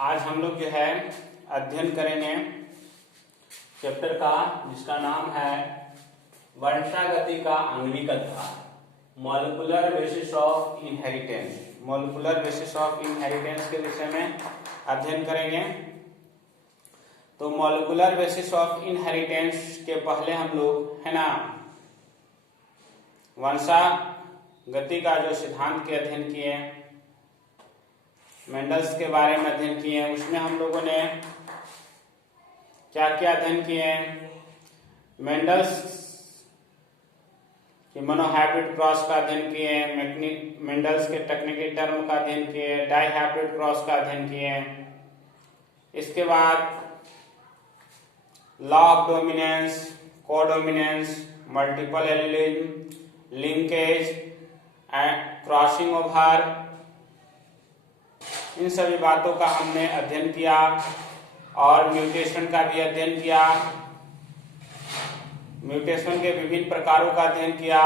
आज हम लोग जो है अध्ययन करेंगे चैप्टर का जिसका नाम है वंशागति का आणविक आधार, molecular basis of inheritance. Molecular basis of inheritance के विषय में अध्ययन करेंगे। तो मॉलिक्यूलर बेसिस ऑफ इनहेरिटेंस के पहले हम लोग है ना वंशागति का जो सिद्धांत के अध्ययन किए, मेंडल्स के बारे में अध्ययन किए। उसमें हम लोगों ने क्या क्या अध्ययन किए? मेंडल्स की मोनोहाइब्रिड क्रॉस का अध्ययन किए, मेंडल्स के टेक्निकल टर्म का अध्ययन किए, डाइहाइब्रिड क्रॉस का अध्ययन किए। इसके बाद law of dominance, codominance, multiple allelism, linkage and crossing over, इन सभी बातों का हमने अध्ययन किया और म्यूटेशन का भी अध्ययन किया। म्यूटेशन के विभिन्न प्रकारों का अध्ययन किया।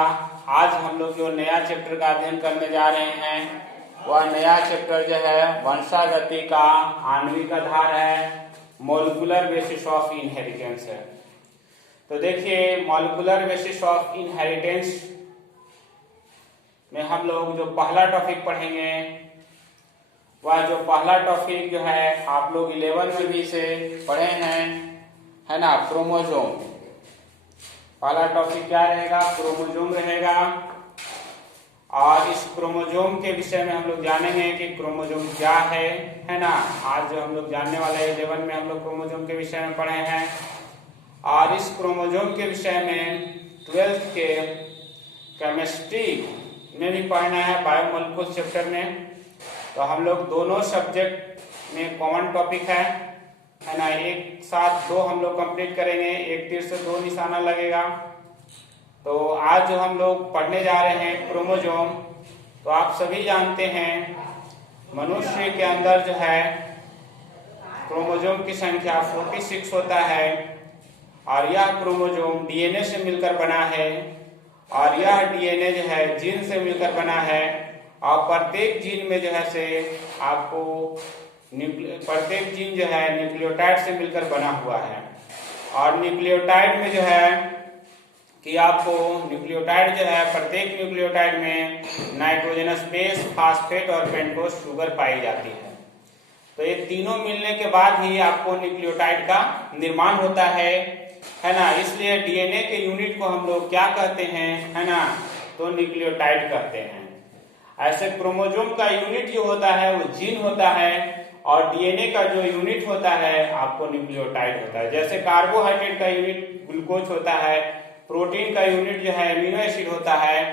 आज हम लोग जो नया चैप्टर का अध्ययन करने जा रहे हैं वह नया चैप्टर जो है वंशागति का आणविक आधार है, मॉलिक्यूलर बेसिस ऑफ इनहेरिटेंस है। तो देखिए, मॉलिक्यूलर बेसिस ऑफ इनहेरिटेंस में हम लोग जो पहला टॉपिक पढ़ेंगे वह जो पहला टॉपिक जो है आप लोग 11 में भी से पढ़े हैं, है ना, क्रोमोसोम। पहला टॉपिक क्या रहेगा? क्रोमोसोम रहेगा। और इस क्रोमोसोम के विषय में हम लोग जानेंगे कि क्रोमोसोम क्या है ना। आज जो हम लोग जानने वाले हैं 11 में हम लोग क्रोमोसोम के विषय में पढ़े हैं। और इस क्रोमोसोम के विषय में 12th के केमिस्ट्री में भी पढ़ना है, बायोमोलिक्यूल्स चैप्टर में। तो हम लोग दोनों सब्जेक्ट में कॉमन टॉपिक है ना, एक साथ दो हम लोग कंप्लीट करेंगे, एक तीर से दो निशाना लगेगा। तो आज जो हम लोग पढ़ने जा रहे हैं क्रोमोसोम, तो आप सभी जानते हैं मनुष्य के अंदर जो है क्रोमोसोम की संख्या 46 होता है। और यह क्रोमोसोम डीएनए से मिलकर बना है और यह डीएनए जो है जीन से मिलकर बना है। और प्रत्येक जीन में जो है से आपको प्रत्येक जीन जो है न्यूक्लियोटाइड से मिलकर बना हुआ है। और न्यूक्लियोटाइड में जो है कि आपको न्यूक्लियोटाइड जो है प्रत्येक न्यूक्लियोटाइड में नाइट्रोजनस बेस, फास्फेट और पेंटोस शुगर पाई जाती है। तो ये तीनों मिलने के बाद ही आपको न्यूक्लियोटाइड का निर्माण होता है ना। इसलिए डीएनए के यूनिट को हम लोग क्या कहते हैं, है ना, तो न्यूक्लियोटाइड कहते हैं। ऐसे क्रोमोसोम का यूनिट जो होता है वो जीन होता है और डीएनए का जो यूनिट होता है आपको न्यूक्लियोटाइड होता है। जैसे कार्बोहाइड्रेट का यूनिट ग्लूकोज होता है, प्रोटीन का यूनिट जो है एमिनो एसिड होता है।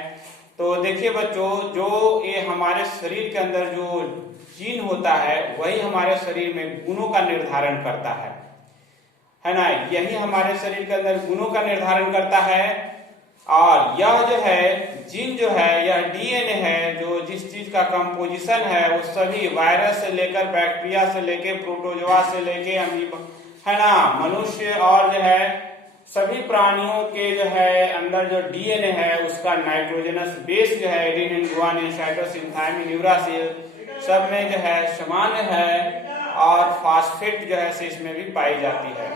तो देखिए बच्चों, जो ये हमारे शरीर के अंदर जो जीन होता है वही हमारे शरीर में गुणों का निर्धारण करता है ना। यही हमारे शरीर के अंदर गुणों का निर्धारण करता है। और यह जो है जीन जो है यह डीएनए है, जो जिस चीज का कंपोजिशन है वो सभी वायरस से लेकर बैक्टीरिया से लेकर प्रोटोजोआ से लेके है ना, मनुष्य और जो है सभी प्राणियों के जो है अंदर जो डीएनए है उसका नाइट्रोजनस बेस जो है adenine, guanine, cytosine, thymine, uracil सब में जो है समान है। और फास्फेट जो है इसमें भी पाई जाती है।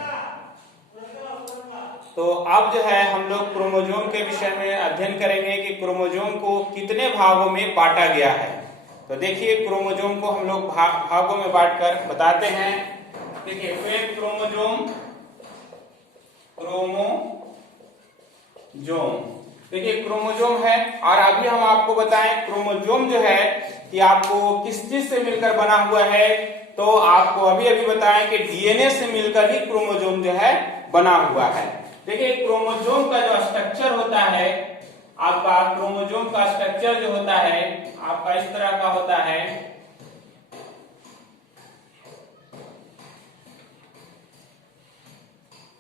तो अब जो है हम लोग क्रोमोसोम के विषय में अध्ययन करेंगे कि क्रोमोसोम को कितने भागों में बांटा गया है। तो देखिए, क्रोमोसोम को हम लोग भागों में बांटकर बताते हैं। देखिए, क्रोमोसोम देखिए क्रोमोसोम है। और अभी हम आपको बताएं क्रोमोसोम जो है कि आपको किस चीज से मिलकर बना हुआ है। तो आपको अभी बताएं कि डीएनए से मिलकर ही क्रोमोसोम जो है बना हुआ है। देखिए, क्रोमोसोम का जो स्ट्रक्चर होता है आपका, क्रोमोसोम का स्ट्रक्चर जो होता है आपका इस तरह का होता है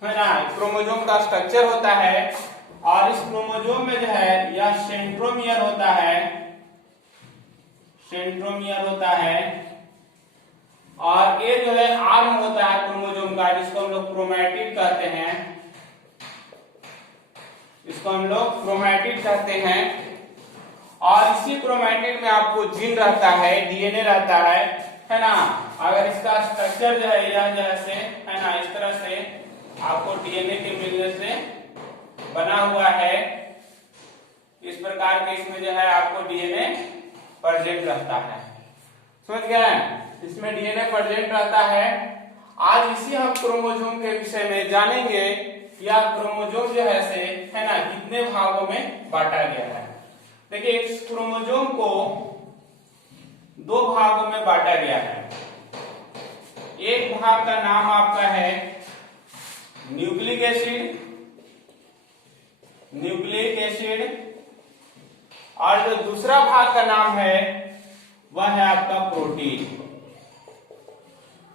ना। क्रोमोसोम का स्ट्रक्चर होता है और इस क्रोमोसोम में जो है यह सेंट्रोमियर होता है, सेंट्रोमियर होता है। और ये जो है आर्म होता है क्रोमोसोम का, जिसको हम लोग क्रोमैटिड कहते हैं, इसको हम लोग क्रोमैटिड कहते हैं। और इसी क्रोमैटिड में आपको जीन रहता है, डीएनए रहता है। है ना। अगर इसका स्ट्रक्चर जो है यह जैसे है ना, इस तरह से आपको डीएनए के मिलने से बना हुआ है, इस प्रकार के इसमें जो है आपको डीएनए प्रेजेंट रहता है। समझ गए, इसमें डीएनए प्रेजेंट रहता है। आज इसी हम क्रोमोसोम के विषय में जानेंगे। यह क्रोमोसोम जो है ना, कितने भागों में बांटा गया है। देखिए, इस क्रोमोसोम को 2 भागों में बांटा गया है। एक भाग का नाम आपका है न्यूक्लिक एसिड, और जो दूसरा भाग का नाम है वह है आपका प्रोटीन।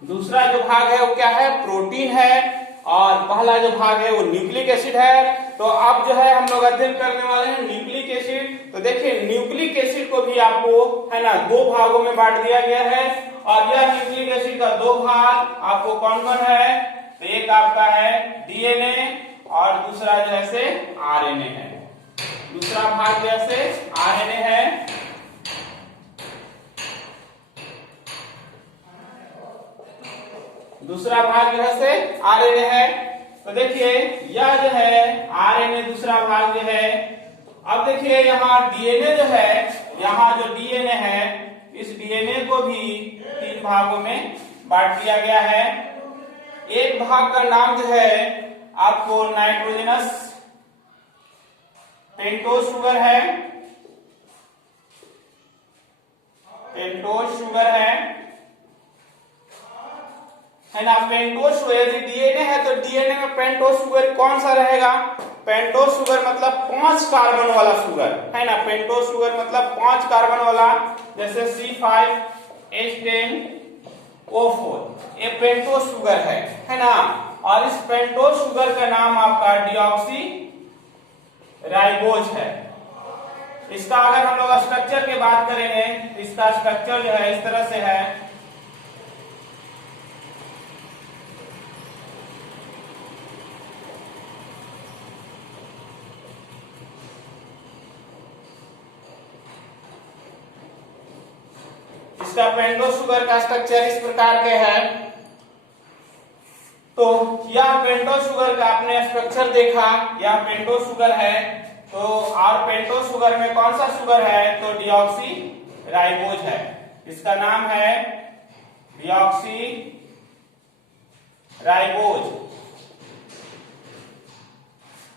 दूसरा जो भाग है वो क्या है, प्रोटीन है, और पहला जो भाग है वो न्यूक्लिक एसिड है। तो अब जो है हम लोग अध्ययन करने वाले हैं न्यूक्लिक एसिड। तो देखिए, न्यूक्लिक एसिड को भी आपको है ना 2 भागों में बांट दिया गया है, और यह न्यूक्लिक एसिड का 2 भाग आपको कौन कौन है, तो एक आपका है डीएनए और दूसरा जैसे आरएनए है। दूसरा भाग जैसे आरएनए है, दूसरा भाग जो है आरएनए है। तो देखिए, यह जो है आरएनए दूसरा भाग जो है। अब देखिए, यहाँ डीएनए जो है, यहाँ जो डीएनए है, इस डीएनए को भी 3 भागों में बांट दिया गया है। एक भाग का नाम जो है आपको नाइट्रोजनस पेंटोज शुगर है, है ना। पेंटोज शुगर, यदि डीएनए है तो डीएनए में पेंटोज शुगर कौन सा रहेगा, पेंटोज शुगर मतलब 5 कार्बन वाला शुगर, है ना। पेंटोज शुगर मतलब 5 कार्बन वाला, जैसे C5H10O4, ये पेंटोज शुगर है ना। और इस पेंटोज शुगर का नाम आपका डीऑक्सी राइबोज है। इसका अगर हम लोग स्ट्रक्चर की बात करेंगे तो इसका स्ट्रक्चर जो है इस तरह से है। इसका पेंटोज शुगर का स्ट्रक्चर इस प्रकार के है। तो यह पेंटोज शुगर का आपने स्ट्रक्चर देखा, यह पेंटोज शुगर है। तो और पेंटोज शुगर में कौन सा शुगर है, तो डीऑक्सी राइबोज है। इसका नाम है डीऑक्सी राइबोज,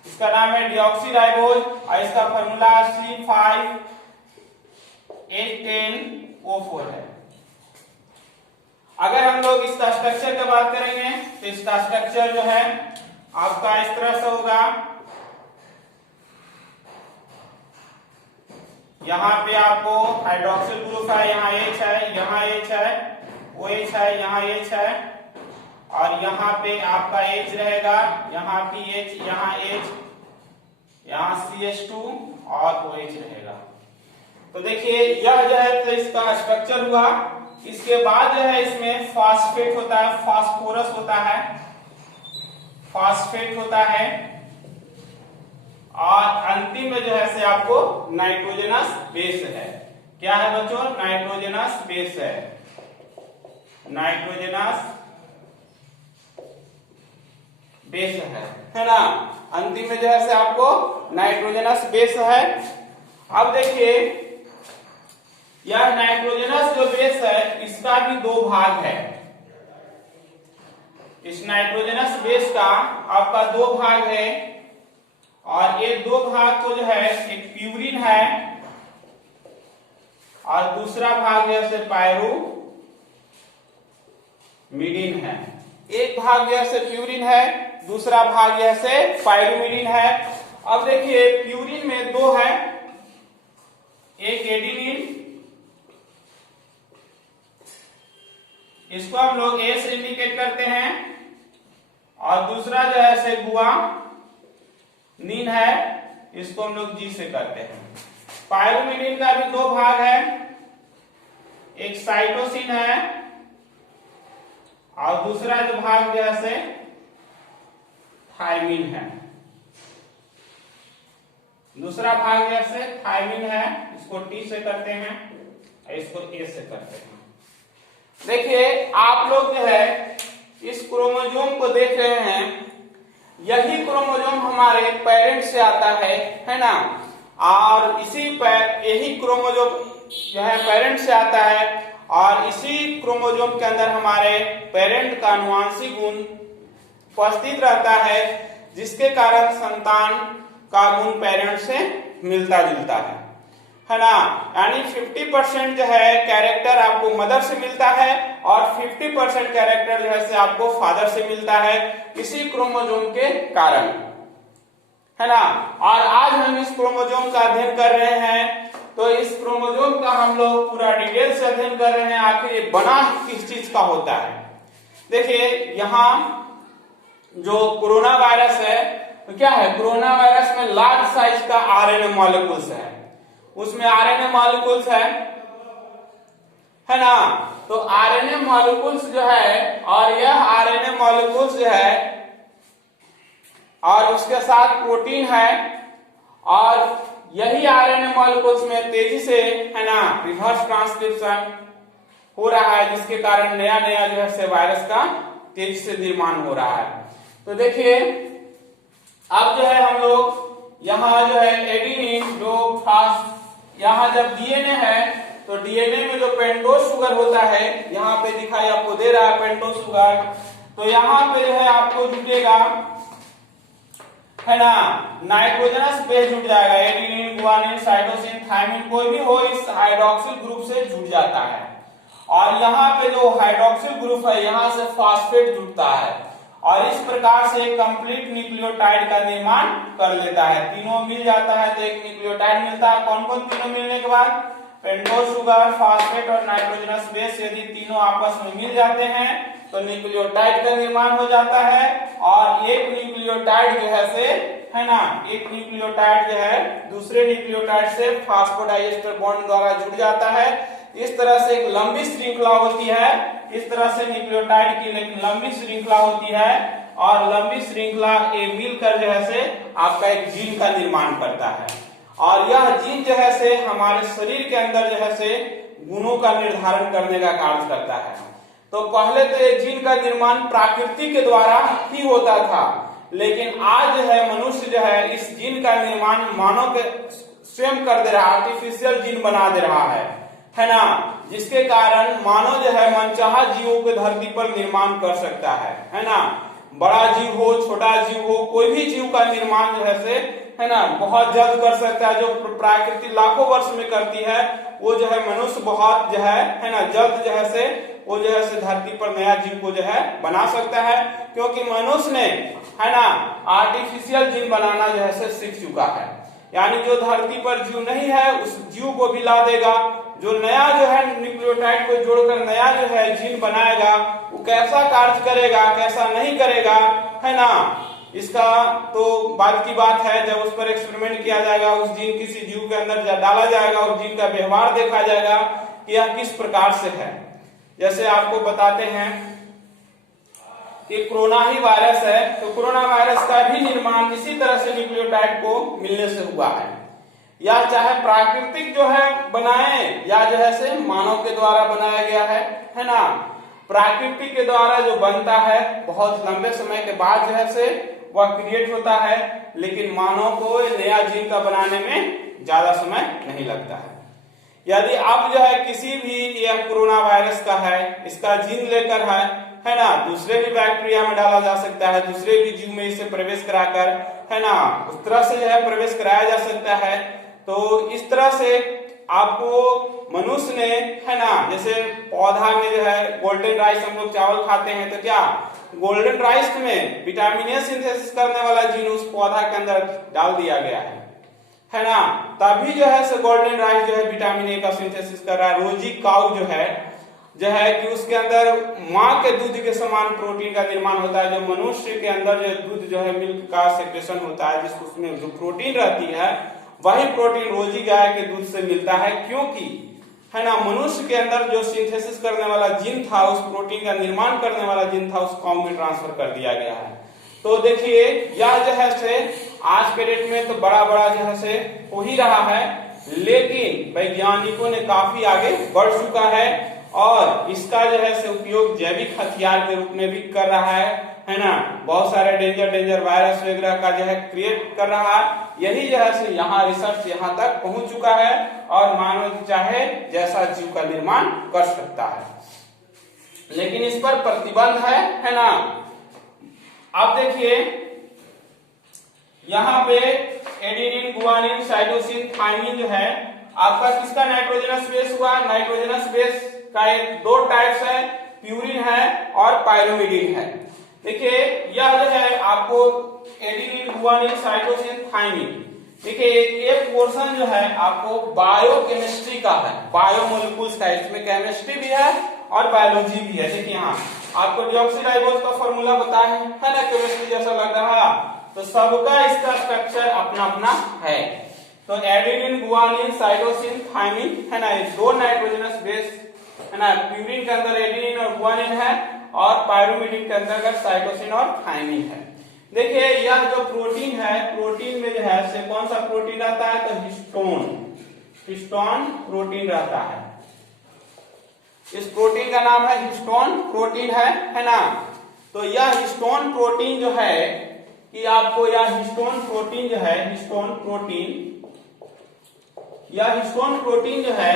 इसका नाम है डीऑक्सी राइबोज, और इसका फॉर्मूला C5H10O4 है। अगर हम लोग इसका स्ट्रक्चर की बात करेंगे तो इसका स्ट्रक्चर जो है आपका इस तरह से होगा। यहाँ पे आपको हाइड्रोक्सिल ग्रुप है, यहाँ H है, यहाँ H है, OH है, यहाँ H है, और यहाँ पे आपका H रहेगा, यहाँ PH, यहाँ H, यहाँ CH2 और OH रहेगा। तो देखिए, यह जो है तो इसका स्ट्रक्चर हुआ। इसके बाद जो है इसमें फास्फेट होता है, फास्फोरस होता है, फास्फेट होता है, और अंतिम में जो है से आपको नाइट्रोजनस बेस है। क्या है बच्चों, नाइट्रोजनस बेस है, नाइट्रोजनस बेस है ना। अंतिम में जो है से आपको नाइट्रोजनस बेस है। अब देखिए, यह नाइट्रोजनस जो बेस है इसका भी 2 भाग है। इस नाइट्रोजनस बेस का आपका 2 भाग है, और ये 2 भाग को जो है एक प्यूरिन है और दूसरा भाग जैसे पायरुमिडिन है। एक भाग जैसे प्यूरिन है, दूसरा भाग जैसे पायरुमिडिन है। अब देखिए, प्यूरिन में 2 है, एक एडिनिन, इसको हम लोग A से इंडिकेट करते हैं, और दूसरा जो है से गुआनिन है, इसको हम लोग G से करते हैं। पायरुमिडिन का भी 2 भाग है, एक साइटोसिन है और दूसरा जो भाग जो है से थायमिन है। दूसरा भाग जैसे थायमिन है, इसको T से करते हैं, इसको A से करते हैं। देखिए आप लोग जो है इस क्रोमोसोम को देख रहे हैं, यही क्रोमोसोम हमारे पेरेंट से आता है ना, और इसी पर यही क्रोमोसोम जो है पेरेंट से आता है, और इसी क्रोमोसोम के अंदर हमारे पेरेंट का आनुवंशिक गुण उपस्थित रहता है, जिसके कारण संतान का गुण पेरेंट से मिलता जुलता है ना। यानी 50% जो है कैरेक्टर आपको मदर से मिलता है और 50% कैरेक्टर जो है से आपको फादर से मिलता है, इसी क्रोमोसोम के कारण, है ना। और आज हम इस क्रोमोसोम का अध्ययन कर रहे हैं, तो इस क्रोमोसोम का हम लोग पूरा डिटेल से अध्ययन कर रहे हैं, आखिर ये बना किस चीज का होता है। देखिए यहाँ जो कोरोना वायरस है तो क्या है, कोरोना वायरस में लार्ज साइज का आरएनए मॉलिक्यूल्स है, उसमें आरएनए मॉलिक्यूल्स है ना। तो आरएनए मॉलिक्यूल्स जो है, और यह आरएनए मॉलिक्यूल्स जो है और उसके साथ प्रोटीन है, और यही आरएनए मॉलिक्यूल्स में तेजी से, है ना, रिवर्स ट्रांसक्रिप्शन हो रहा है, जिसके कारण नया नया जो है से वायरस का तेजी से निर्माण हो रहा है। तो देखिए अब जो है हम लोग यहाँ जो है एडेनिन जो फास्ट, यहाँ जब डीएनए है तो डीएनए में जो पेंटोज शुगर होता है, यहाँ पे दिखाई आपको दे रहा है पेंटोज शुगर, तो यहाँ पे जो है आपको जुटेगा, है ना, नाइट्रोजनस बेस जुट जाएगा, एडेनिन, गुआनिन, साइटोसिन, थायमिन, कोई भी हो इस हाइड्रोक्सिल ग्रुप से जुट जाता है, और यहाँ पे जो हाइड्रोक्सिल ग्रुप है यहाँ से फास्फेट जुटता है, और इस प्रकार से कंप्लीट न्यूक्लियोटाइड का निर्माण कर लेता है। तीनों मिल जाता है तो एक न्यूक्लियोटाइड मिलता है। कौन कौन तीनों मिलने के बाद, पेंटोज शुगर, फास्फेट और नाइट्रोजनस बेस, यदि तीनों आपस में मिल जाते हैं तो न्यूक्लियोटाइड का निर्माण हो जाता है, और एक न्यूक्लियोटाइड जो है ना, एक न्यूक्लियोटाइड जो है दूसरे न्यूक्लियोटाइड से फास्फोडाइएस्टर बॉन्ड द्वारा जुड़ जाता है। इस तरह से एक लंबी श्रृंखला होती है, इस तरह से न्यूक्लियोटाइड की एक लंबी श्रृंखला होती है, और लंबी श्रृंखला ये मिलकर जो है से आपका एक जीन का निर्माण करता है, और यह जीन जो है से हमारे शरीर के अंदर जो है से गुणों का निर्धारण करने का कार्य करता है। तो पहले तो ये जीन का निर्माण प्रकृति के द्वारा ही होता था, लेकिन आज जो है मनुष्य जो है इस जीन का निर्माण मानव के स्वयं कर दे रहा है, आर्टिफिशियल जीन बना दे रहा है ना, जिसके कारण मानव जो है मनचाहा जीवों के धरती पर निर्माण कर सकता है ना। बड़ा जीव हो, छोटा जीव हो, कोई भी जीव का निर्माण जो है ना, बहुत जल्द कर सकता है। जो प्रकृति लाखों वर्ष में करती है, वो जो है मनुष्य बहुत जो है ना, जल्द जो है वो जो है धरती पर नया जीव को जो है बना सकता है, क्योंकि मनुष्य ने, है ना, आर्टिफिशियल जीन बनाना जो है सीख चुका है। यानी जो धरती पर जीव नहीं है उस जीव को भी ला देगा, जो नया जो है न्यूक्लियोटाइड को जोड़कर नया जो है जीन बनाएगा, वो कैसा कार्य करेगा, कैसा नहीं करेगा, है ना, इसका तो बाद की बात है। जब उस पर एक्सपेरिमेंट किया जाएगा, उस जीन किसी जीव के अंदर डाला जाएगा, उस जीन का व्यवहार देखा जाएगा कि यह किस प्रकार से है। जैसे आपको बताते हैं कि कोरोना ही वायरस है, तो कोरोना वायरस का भी निर्माण इसी तरह से न्यूक्लियोटाइड को मिलने से हुआ है, या चाहे प्राकृतिक जो है बनाए, या जो है से मानव के द्वारा बनाया गया है ना। प्राकृतिक के द्वारा जो बनता है बहुत लंबे समय के बाद जो है से वह क्रिएट होता है, लेकिन मानव को नया जीन का बनाने में ज्यादा समय नहीं लगता है। यदि अब जो है किसी भी यह कोरोना वायरस का है, इसका जीन लेकर है ना, दूसरे भी बैक्टीरिया में डाला जा सकता है, दूसरे भी जीव में इसे प्रवेश कराकर, है ना, उस तरह से जो है प्रवेश कराया जा सकता है। तो इस तरह से आपको मनुष्य ने, है ना, जैसे पौधा में जो है गोल्डन राइस हम लोग चावल खाते हैं, तो क्या गोल्डन राइस में विटामिन ए सिंथेसिस करने वाला जीन उस पौधा के अंदर डाल दिया गया है ना, तभी जो है गोल्डन राइस जो है विटामिन ए का सिंथेसिस कर रहा है। रोजी काऊ जो है कि उसके अंदर माँ के दूध के समान प्रोटीन का निर्माण होता है। जो मनुष्य के अंदर जो दूध जो है मिल्क का सेक्रेशन होता है, जिसको उसमें जो प्रोटीन रहती है, वही प्रोटीन रोजी गाय के दूध से मिलता है, क्योंकि, है ना, मनुष्य के अंदर जो सिंथेसिस करने वाला जीन था, उस प्रोटीन का निर्माण करने वाला जीन था, उस काऊ में ट्रांसफर कर दिया गया है। तो देखिए यह जो है से आज के डेट में तो बड़ा जो है से हो ही रहा है, लेकिन वैज्ञानिकों ने काफी आगे बढ़ चुका है, और इसका जो है उपयोग जैविक हथियार के रूप में भी कर रहा है ना। बहुत सारे डेंजर वायरस वगैरह का जो है क्रिएट कर रहा है। यही जो है यहाँ रिसर्च यहाँ तक पहुंच चुका है और मानव चाहे जैसा जीव का निर्माण कर सकता है, लेकिन इस पर प्रतिबंध है ना। अब देखिए यहाँ पे एडेनिन, गुआनिन, साइटोसिन, थाइमिन जो है आपका किसका नाइट्रोजनस बेस हुआ। नाइट्रोजनस बेस का दो टाइप्स है, प्यूरिन है और पायरोमिडिन है। देखिए यह जो है आपको एडेनिन, गुआनिन, साइटोसिन, थाइमिन, देखिए एक पोर्शन जो है आपको बायोकेमिस्ट्री का है, बायोमोलिक्यूल्स का, इसमें केमिस्ट्री भी है और बायोलॉजी भी है। देखिए यहाँ आपको डीऑक्सीराइबोज का फॉर्मूला बताया है ना, केमिस्ट्री जैसा लग रहा है, तो सबका इसका स्ट्रक्चर अपना अपना है। तो एडेनिन, गुआनिन, साइटोसिन, थाइमिन है ना, ये दो नाइट्रोजनस बेस है ना। प्यूरिन के अंदर एडेनिन और गुआनिन है और पायरोमिडिन के अंतर्गत साइटोसिन और थाइमिन है। देखिए यह जो प्रोटीन है, प्रोटीन में जो है से कौन सा प्रोटीन रहता है, तो हिस्टोन प्रोटीन रहता है। इस प्रोटीन का नाम है हिस्टोन प्रोटीन है ना। तो यह हिस्टोन प्रोटीन जो है कि आपको यह हिस्टोन प्रोटीन जो है, हिस्टोन प्रोटीन जो है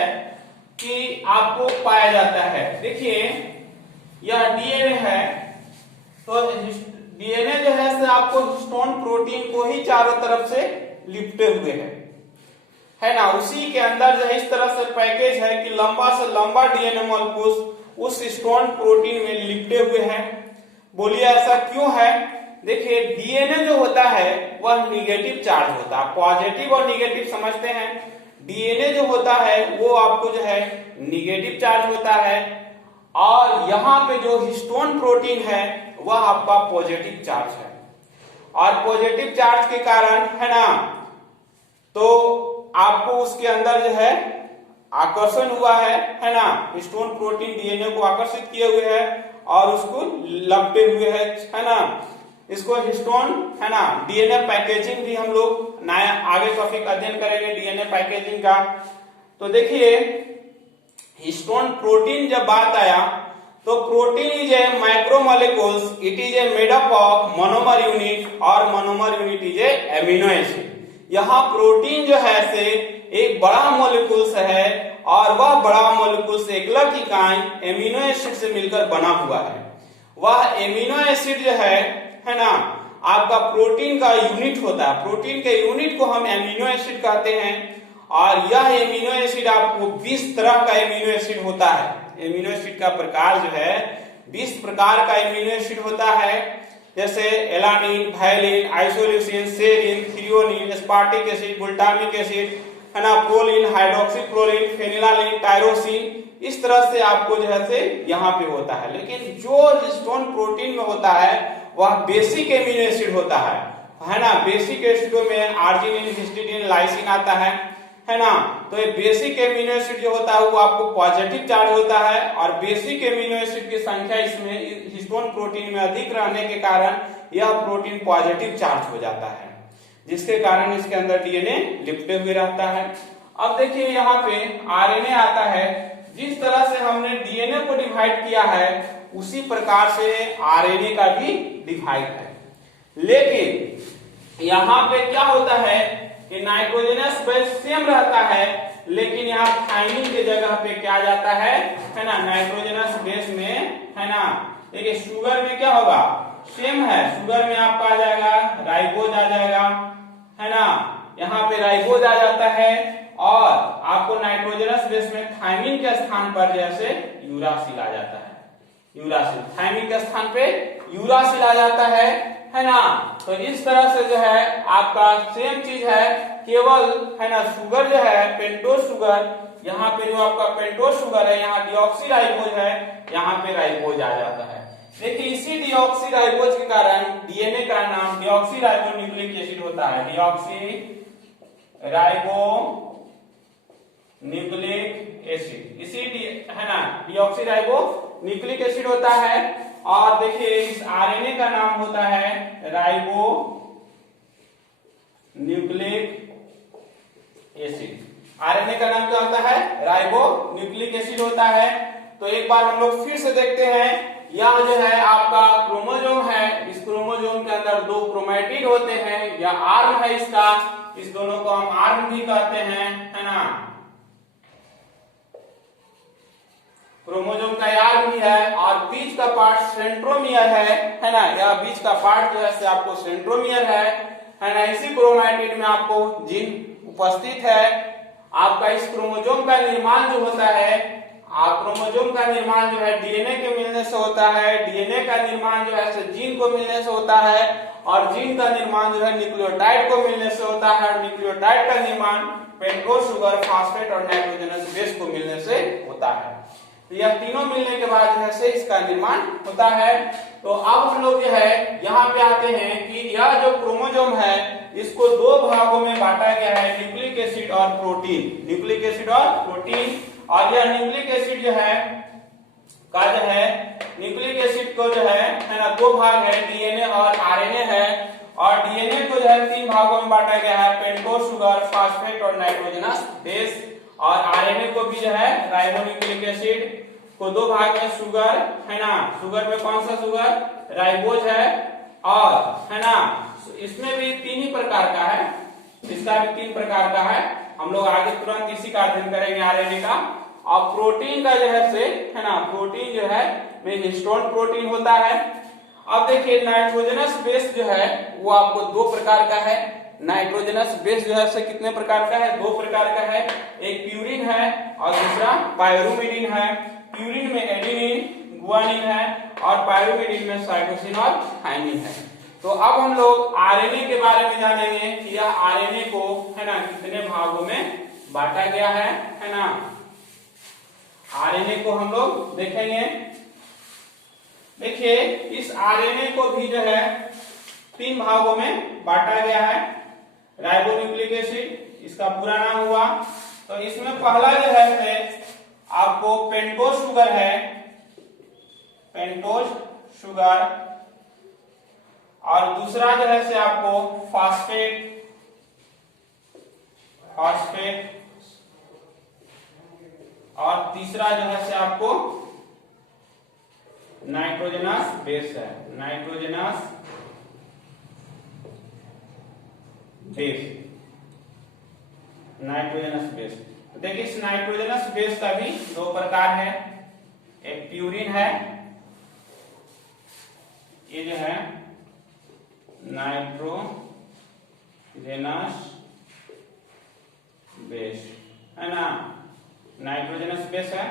कि आपको पाया जाता है। देखिए यह डीएनए है, तो डीएनए जो है से आपको हिस्टोन प्रोटीन को ही चारों तरफ से लिपटे हुए है ना। उसी के अंदर जो है इस तरह से पैकेज है कि लंबा से लंबा डीएनए मॉलिक्यूल्स उस हिस्टोन प्रोटीन में लिपटे हुए हैं। बोलिए ऐसा क्यों है। देखिए डीएनए जो होता है वह निगेटिव चार्ज होता है, पॉजिटिव और निगेटिव समझते हैं। डीएनए जो होता है वो आपको जो है निगेटिव चार्ज होता है और यहाँ पे जो हिस्टोन प्रोटीन है वह आपका पॉजिटिव चार्ज है। और पॉजिटिव चार्ज के कारण है ना, तो आपको उसके अंदर जो है आकर्षण हुआ है ना। हिस्टोन प्रोटीन डीएनए को आकर्षित किए हुए है और उसको लपटे हुए है ना। इसको हिस्टोन है ना, डीएनए पैकेजिंग भी हम लोग नया आगे टॉपिक अध्ययन करेंगे डीएनए पैकेजिंग का। तो देखिए हिस्टोन प्रोटीन जब बात आया तो protein is a micromolecules, it is a made up of monomer unit और monomer unit is a amino acid. यहाँ प्रोटीन जो है से एक बड़ा मोलिक्यूल्स है और वह बड़ा मोलिक्यूल्स एकलक इकाई एमिनो एसिड से मिलकर बना हुआ है। वह एमिनो एसिड जो है ना आपका प्रोटीन का यूनिट होता है। प्रोटीन के यूनिट को हम एमिनो एसिड कहते हैं और यह एमिनो एसिड आपको 20 तरह का एमिनो एसिड होता है। एमिनो एसिड का प्रकार जो है 20 प्रकार का एमिनो एसिड होता है, जैसे alanine, valine, isoleucine, serine, threonine, aspartic acid, glutamic acid है ना, proline, hydroxyproline, phenylalanine, tyrosine, इस तरह से आपको जो है से यहाँ पे होता है। लेकिन जो हिस्टोन प्रोटीन में होता है वह बेसिक एमिनो एसिड होता है ना। बेसिक एसिडों में आर्जिनिन, हिस्टिडीन, लाइसिन आता है ना। तो ये बेसिक एमिनो एसिड जो होता है वो आपको पॉजिटिव चार्ज होता है और बेसिक एमिनो एसिड की संख्या इसमें हिस्टोन प्रोटीन में अधिक रहने के कारण यह प्रोटीन पॉजिटिव चार्ज हो जाता है, जिसके कारण इसके अंदर डीएनए लिपटे हुए रहता है। अब देखिए यहाँ पे आरएनए आता है। जिस तरह से हमने डीएनए को डिवाइड किया है उसी प्रकार से आरएनए का भी डिवाइड है। लेकिन यहाँ पे क्या होता है कि नाइट्रोजनस बेस सेम रहता है, लेकिन यहाँ थाइमिन के जगह पे क्या जाता है ना, नाइट्रोजनस बेस में है ना। देखिए शुगर में क्या होगा, सेम है, शुगर में आपका आ जाएगा राइबोज आ जाएगा है ना। यहाँ पे राइबोज आ जाता है और आपको नाइट्रोजनस बेस में थाइमिन के स्थान पर जैसे यूरासिल आ जाता है। यूरासिल थाइमिन के स्थान पे यूरासिल आ जाता है ना। तो इस तरह से जो है आपका सेम चीज है, केवल है ना शुगर जो है पेंटोज शुगर, यहाँ पे जो आपका पेंटोज शुगर है यहाँ डीऑक्सीराइबोज है, यहाँ पे राइबोज आ जाता है। देखिए इसी डीऑक्सीराइबोज के कारण डीएनए का नाम डीऑक्सीराइबो न्यूक्लिक एसिड होता है। डीऑक्सीराइबो न्यूक्लिक एसिड, इसी है ना डीऑक्सीराइबो न्यूक्लिक एसिड होता है। और देखिए इस आरएनए का नाम होता है राइबो न्यूक्लिक एसिड। आरएनए का नाम क्या होता है, राइबो न्यूक्लिक एसिड होता है। तो एक बार हम लोग फिर से देखते हैं। यह जो है आपका क्रोमोसोम है, इस क्रोमोसोम के अंदर दो क्रोमैटिड होते हैं, या आर्म है इसका, इस दोनों को हम आर्म भी कहते हैं, है ना। क्रोमोसोम का आर्म भी है, और बीच का पार्ट सेंट्रोमियर है ना। यह बीच का पार्ट जो है आपको सेंट्रोमियर है ना। इसी क्रोमैटिड में आपको जीन उपस्थित है। आपका इस क्रोमोसोम का निर्माण जो होता है, क्रोमोसोम का निर्माण जो है डीएनए के मिलने से होता है, डीएनए का निर्माण जो है जीन को मिलने से होता है, और जीन का निर्माण जो है न्यूक्लियोटाइड को मिलने से होता है, और न्यूक्लियोटाइड का निर्माण पेंटोज शुगर, फास्फेट और नाइट्रोजनस बेस को मिलने से होता है। तो यह तीनों मिलने के बाद जो है से इसका निर्माण होता है। तो अब हम लोग जो है यहाँ पे आते हैं कि यह जो क्रोमोसोम है इसको दो भागों में बांटा गया है, न्यूक्लिक एसिड और प्रोटीन, न्यूक्लिक एसिड और प्रोटीन। और यह न्यूक्लिक एसिड जो है न्यूक्लिक एसिड को जो है ना दो भाग है, डीएनए और आरएनए है। और डीएनए को जो है तीन भागों में बांटा गया है, पेंटोज शुगर, फास्फेट और नाइट्रोजनस बेस। और आरएनए को भी जो है राइबोन्यूक्लिक एसिड को दो भाग में, शुगर है ना, शुगर में कौन सा शुगर, राइबोज है, और है ना इसमें भी तीन ही प्रकार का है, इसका भी तीन प्रकार का है। हम लोग आगे तुरंत इसी का अध्ययन करेंगे आरएनए का। और प्रोटीन का जो है ना, प्रोटीन जो है में हिस्टोन प्रोटीन होता है। अब देखिए नाइट्रोजनस बेस जो है वो आपको दो प्रकार का है। नाइट्रोजनस बेस जो है कितने प्रकार का है, दो प्रकार का है। एक प्यूरिन है और दूसरा पायरुमिडिन है। प्यूरिन में एडेनिन, गुआनिन है, और पायरुमिडिन में साइटोसिन और थाइमिन है। तो अब हम लोग आरएनए के बारे में जानेंगे कि यह आरएनए को है ना कितने भागों में बांटा गया है ना। आरएनए को हम लोग देखेंगे। देखिए इस आरएनए को भी जो है तीन भागों में बांटा गया है। राइबोन्यूक्लिक एसिड इसका पूरा नाम हुआ। तो इसमें पहला जो है आपको पेंटोज शुगर है, पेंटोज शुगर, और दूसरा जो है से आपको फास्फेट, फास्फेट, और तीसरा जो है से आपको नाइट्रोजनस बेस है, नाइट्रोजनस बेस, नाइट्रोजनस बेस। देखिए इस नाइट्रोजनस बेस का भी दो प्रकार है। एक प्यूरिन है, ये जो है नाइट्रोजनस बेस है ना, नाइट्रोजनस बेस है।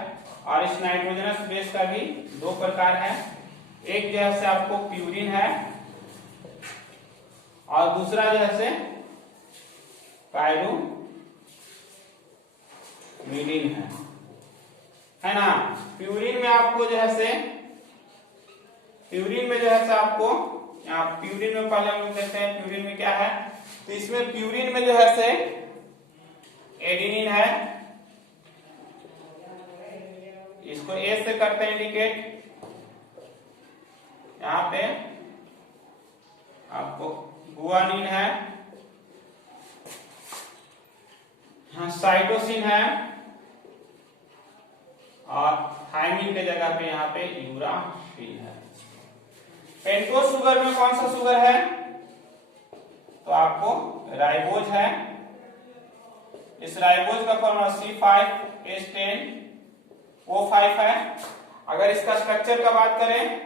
और इस नाइट्रोजनस बेस का भी दो प्रकार है। एक जो है आपको प्यूरिन है, और दूसरा जो है पायरुमिडिन है ना। प्यूरिन में आपको जो है प्यूरिन में जो है आपको यहाँ प्यूरिन में पहले हम लोग देखते हैं प्यूरिन में क्या है। तो इसमें प्यूरिन में जो है एडेनिन है, इसको ए से करते हैं इंडिकेट। यहाँ पे आपको गुआनिन है, यहाँ साइटोसिन है, और थाइमिन के जगह पे यहाँ पे यूरासिल है। पेंटोज शुगर में कौन सा शुगर है, तो आपको राइबोज है। इस राइबोज का फॉर्मूला C5H10O5 है। अगर इसका स्ट्रक्चर का बात करें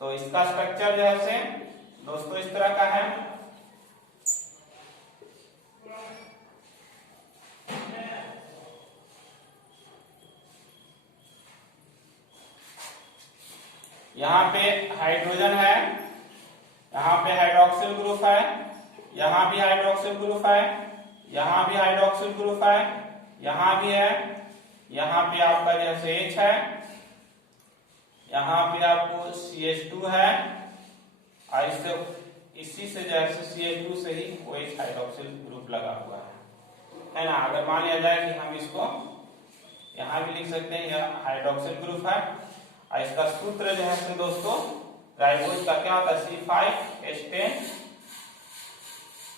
तो इसका स्ट्रक्चर जो है दोस्तों इस तरह का है। यहाँ पे हाइड्रोजन है, यहाँ पे हाइड्रोक्सिल ग्रुप है, यहाँ भी हाइड्रोक्सिल ग्रुप है, यहाँ भी हाइड्रोक्सिल ग्रुप है, यहाँ भी है, यहाँ पे आपका जैसे H है, यहाँ पे आपको CH2 है, और इससे इसी से जैसे CH2 से ही OH हाइड्रोक्सिल ग्रुप लगा हुआ है ना। अगर मान लिया जाए कि हम इसको यहाँ भी लिख सकते हैं, यह हाइड्रोक्सिल ग्रुप है। और इसका सूत्र जो है दोस्तों राइबोज का क्या होता है, C5H10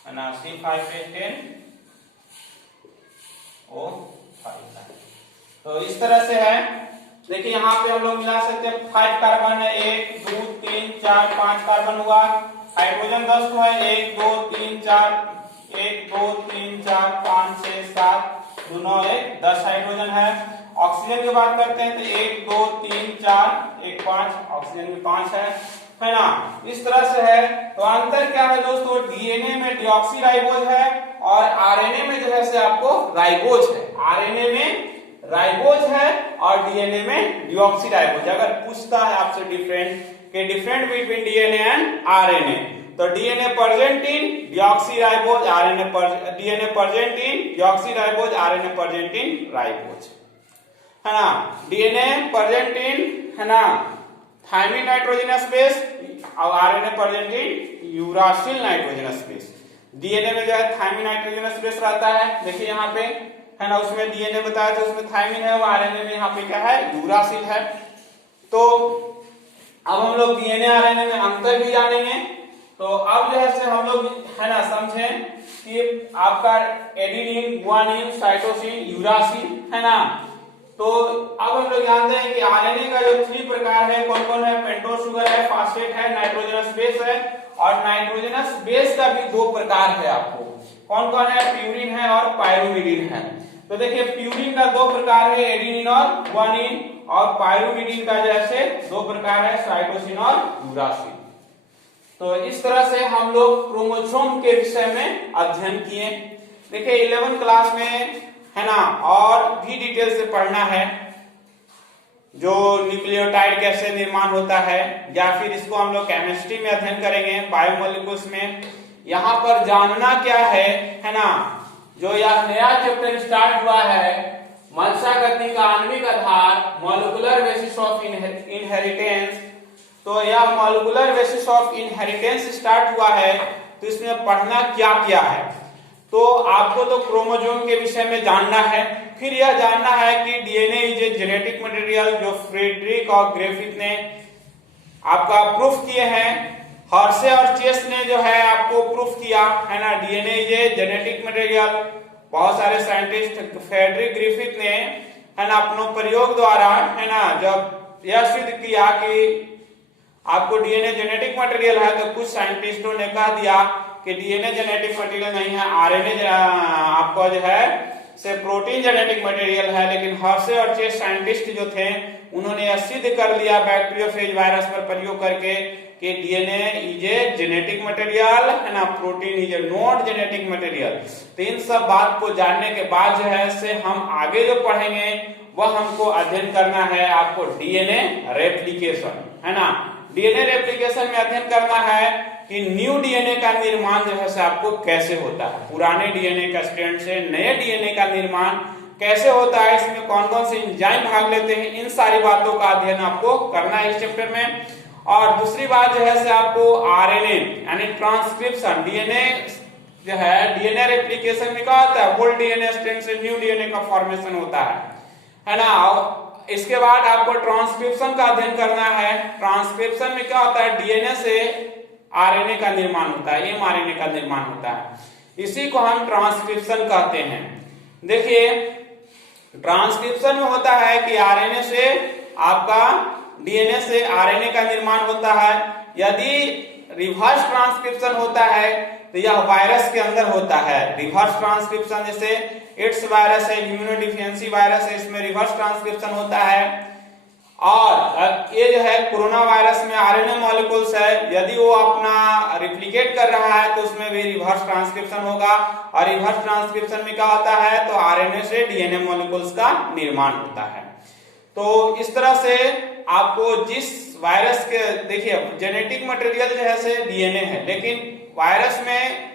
है ना, C5H10O5 है। तो इस तरह से है। देखिए यहाँ पे हम लोग मिला सकते हैं 5 कार्बन है, 1 2 3 4 5 कार्बन हुआ। हाइड्रोजन 10 को है, 1 2 3 4 1 2 3 4 5 6 7 2 9 1 10 हाइड्रोजन है। ऑक्सीजन की बात करते हैं तो 1 2 3 4 1 5, ऑक्सीजन भी 5 है ना। इस तरह से है। तो अंतर क्या है दोस्तों, डीएनए में डीऑक्सीराइबोज है और आरएनए में जो है से आपको राइबोज है। आरएनए में राइबोज है और डीएनए में डीऑक्सीराइबोज। अगर पूछता है आपसे different between DNA and RNA, तो DNA present in deoxyribose, DNA present in deoxyribose, RNA present in ribose, है ना। डीएनए प्रेजेंट इन, है ना, थायमिन नाइट्रोजनस बेस और RNA present in uracil nitrogenous base. DNA में जो है थायमिन नाइट्रोजनस बेस रहता है, देखिए यहाँ पे, है ना, उसमें डीएनए बताया था उसमें थायमिन है, वो आरएनए में यहाँ पे क्या है, यूरासिल है। तो अब हम लोग डीएनए आरएनए में अंतर भी जानेंगे। तो अब जो है से हम लोग, है ना, समझें कि आपका एडिनिन, गुआनिन, साइटोसिन, यूरासिल, है ना। तो अब हम लोग जानते हैं कि आरएनए का जो 3 प्रकार है, कौन कौन है, पेंटोज शुगर है, फास्फेट है, नाइट्रोजनस बेस है। और नाइट्रोजनस बेस का भी 2 प्रकार है आपको, कौन कौन है, प्यूरिन है और पायरुमिडिन है। तो देखिए प्यूरिन का 2 प्रकार है, एडिनिन और गुआनिन, और पायरुमिडिन का जैसे 2 प्रकार है, साइटोसिन और यूरासिल। तो इस तरह से हम लोग क्रोमोसोम के विषय में अध्ययन किए। देखिए 11th क्लास में, है ना, और भी डिटेल से पढ़ना है, जो न्यूक्लियोटाइड कैसे निर्माण होता है, या फिर इसको हम लोग केमिस्ट्री में अध्ययन करेंगे, बायोमोलिक्यूल्स में। यहाँ पर जानना क्या है ना, जो यह नया चैप्टर स्टार्ट हुआ है, मंशा गति का आणविक आधार, मॉलिक्यूलर बेसिस ऑफ इनहेरिटेंस। तो यह molecular basis of inheritance start हुआ है, तो इसमें पढ़ना क्या क्या है। तो आपको तो क्रोमोसोम के विषय में जानना है, फिर यह जानना है कि DNA is a genetic material, जो फ्रेडरिक और ग्रिफिथ ने आपका प्रूफ किए हैं। हर्शे और चेस ने जो है आपको प्रूफ किया, है ना, DNA is a genetic material. बहुत सारे साइंटिस्ट, फ्रेडरिक ग्रिफिथ ने, है ना, अपने प्रयोग द्वारा, है ना, जब यह सिद्ध किया कि आपको डीएनए जेनेटिक मटेरियल है, तो कुछ साइंटिस्टों ने कह दिया कि डीएनए जेनेटिक मटेरियल नहीं है, आरएनए आपका जो है से प्रोटीन जेनेटिक मटेरियल है। लेकिन हर्शे और चेस साइंटिस्ट जो थे, उन्होंने यह सिद्ध कर लिया बैक्टीरियोफेज वायरस पर प्रयोग करके कि DNA is a genetic material, है ना, protein is A not genetic material. तो इन सब बात को जानने के बाद जो है से हम आगे जो पढ़ेंगे वह हमको अध्ययन करना है आपको डीएनए रेप्लिकेशन, है ना। डीएनए रेप्लिकेशन में अध्ययन करना है कि न्यू डीएनए का निर्माण जो है से आपको कैसे होता है, पुराने डीएनए का स्ट्रैंड से नए डीएनए का निर्माण कैसे होता है, इसमें कौन कौन से एंजाइम भाग लेते हैं, इन सारी बातों का अध्ययन आपको करना है इस चैप्टर में। और दूसरी बात जो है से आपको आरएनए यानी ट्रांसक्रिप्शन, डीएनए जो है, डीएनए रेप्लिकेशन में क्या होता है, ओल्ड डीएनए स्ट्रैंड से न्यू डीएनए का फॉर्मेशन होता है ना। इसके बाद आपको ट्रांसक्रिप्शन का अध्ययन करना है। ट्रांसक्रिप्शन में क्या होता है, डीएनए से आरएनए का निर्माण होता है, एमआरएनए का निर्माण होता है, इसी को हम ट्रांसक्रिप्शन कहते हैं। देखिए ट्रांसक्रिप्शन में होता है कि आरएनए से आपका डीएनए से आरएनए का निर्माण होता है। यदि रिवर्स ट्रांसक्रिप्शन होता है तो यह वायरस के अंदर होता है। रिवर्स ट्रांसक्रिप्शन जैसे एड्स वायरस है, इम्यूनोडिफिशियंसी वायरस है, इसमें रिवर्स ट्रांसक्रिप्शन होता है। और ये जो है कोरोना वायरस में आरएनए मॉलिक्यूल्स है, यदि वो अपना रिप्लिकेट कर रहा है तो उसमें भी रिवर्स ट्रांसक्रिप्शन होगा। और रिवर्स ट्रांसक्रिप्शन में क्या होता है, तो आरएनए से डीएनए मॉलिक्यूल्स का निर्माण होता है। तो इस तरह से आपको जिस वायरस के, देखिए जेनेटिक मटेरियल जो है से डीएनए है, लेकिन वायरस में,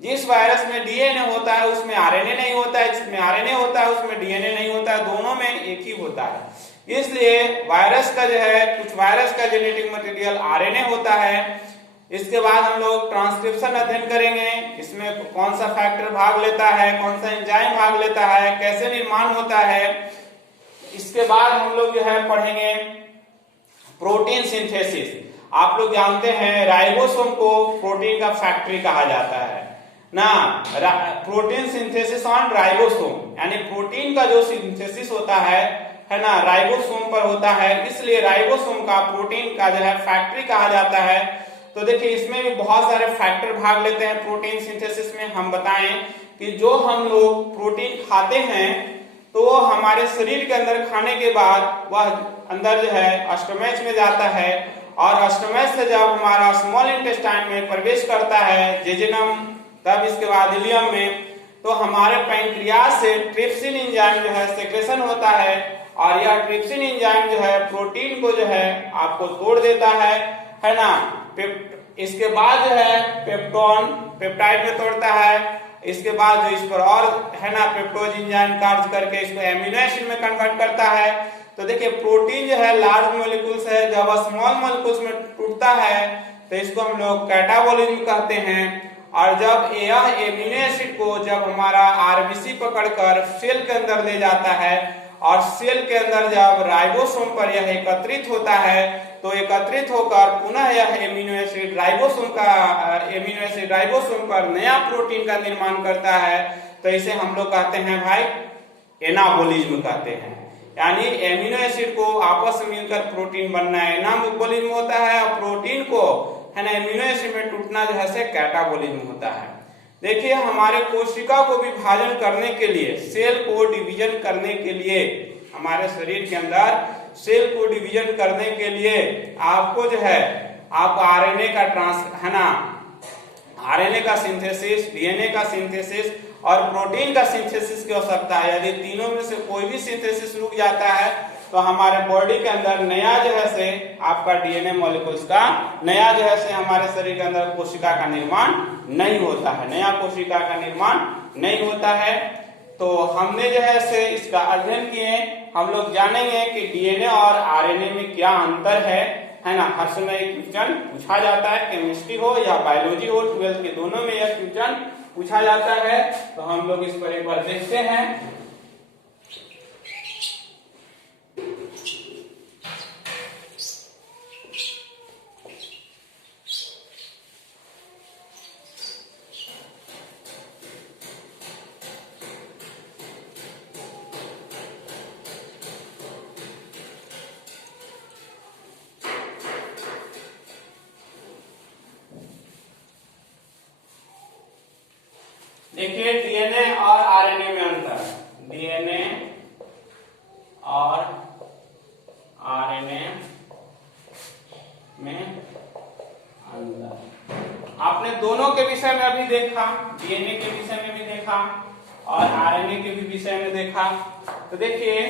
जिस वायरस में डीएनए होता है उसमें आरएनए नहीं होता है, जिसमें आरएनए होता है उसमें डीएनए नहीं होता है, दोनों में एक ही होता है। इसलिए वायरस का जो है, कुछ वायरस का जेनेटिक मटेरियल आरएनए होता है। इसके बाद हम लोग ट्रांसक्रिप्शन अध्ययन करेंगे, इसमें कौन सा फैक्टर भाग लेता है, कौन सा एंजाइम भाग लेता है, कैसे निर्माण होता है। इसके बाद हम लोग जो है पढ़ेंगे प्रोटीन सिंथेसिस। आप लोग जानते हैं राइबोसोम को प्रोटीन का फैक्ट्री कहा जाता है ना। प्रोटीन सिंथेसिस ऑन राइबोसोम, यानी प्रोटीन का जो सिंथेसिस होता है है ना, राइबोसोम पर होता है, इसलिए राइबोसोम का प्रोटीन का जो है फैक्ट्री कहा जाता है। तो देखिए इसमें भी बहुत सारे फैक्टर भाग लेते हैं प्रोटीन सिंथेसिस में। हम बताएं कि जो हम लोग प्रोटीन खाते हैं तो वो हमारे शरीर के अंदर खाने के बाद वह अंदर जो है स्टमच में जाता है, और स्टमच से जब हमारा स्मॉल इंटेस्टाइन में प्रवेश करता है जेजुनम, तब इसके बाद इलियम में, तो हमारे पैंक्रियाज से ट्रिप्सिन एंजाइम जो है सेक्रेशन होता है, और यह ट्रिप्सिन एंजाइम जो है प्रोटीन को जो है आपको तोड़ देता है ना। इसके बाद जो है पेप्टोन पेप्टाइड में तोड़ता है, इसके बाद जो इस पर और है ना पेप्टोज एंजाइम कार्य करके इसको एमिनो एसिड में कन्वर्ट करता है। तो देखिए प्रोटीन जो है लार्ज मॉलिक्यूल्स है, जब स्मॉल मॉलिक्यूल्स में टूटता है तो इसको हम लोग कैटाबोलिज्म कहते हैं। और जब यह एमिनो एसिड को जब हमारा आरबीसी पकड़कर सेल के अंदर ले जाता है, और सेल के अंदर जब राइबोसोम पर यह एकत्रित होता है, तो एकत्रित होकर पुनः यह एमिनो एसिड राइबोसोम पर नया प्रोटीन का निर्माण करता है। तो इसे हम लोग कहते हैं भाई एनाबोलिज्म कहते हैं, यानी एमिनो एसिड को आपस में मिलकर प्रोटीन बनना एनाबोलिज्म होता है, और प्रोटीन को है ना एमिनो एसिड में टूटना जो है से कैटाबोलिज्म होता है। देखिए हमारे कोशिका को विभाजन करने के लिए, सेल को डिवीजन करने के लिए, हमारे शरीर के अंदर सेल को डिवीजन करने के लिए आपको जो है आप आरएनए का आरएनए का सिंथेसिस, डीएनए का सिंथेसिस और प्रोटीन का सिंथेसिस की आवश्यकता है। यदि तीनों में से कोई भी सिंथेसिस रुक जाता है तो हमारे बॉडी के अंदर नया जो है से आपका डीएनए मॉलिक्यूल्स का नया जो है से हमारे शरीर के अंदर कोशिका का निर्माण नहीं होता है, नया कोशिका का निर्माण नहीं होता है। तो हमने जो है से इसका अध्ययन किए, हम लोग जानेंगे कि डीएनए और आरएनए में क्या अंतर है ना। हर समय एक क्वेश्चन पूछा जाता है, केमिस्ट्री हो या बायोलॉजी हो, 12th के दोनों में यह क्वेश्चन पूछा जाता है। तो हम लोग इस पर एक बार देखते हैं। देखिए डीएनए और आरएनए में अंतर, डीएनए और आरएनए में अंतर आपने दोनों के विषय में अभी देखा, डीएनए के विषय में भी देखा और आरएनए के भी विषय में देखा। तो देखिए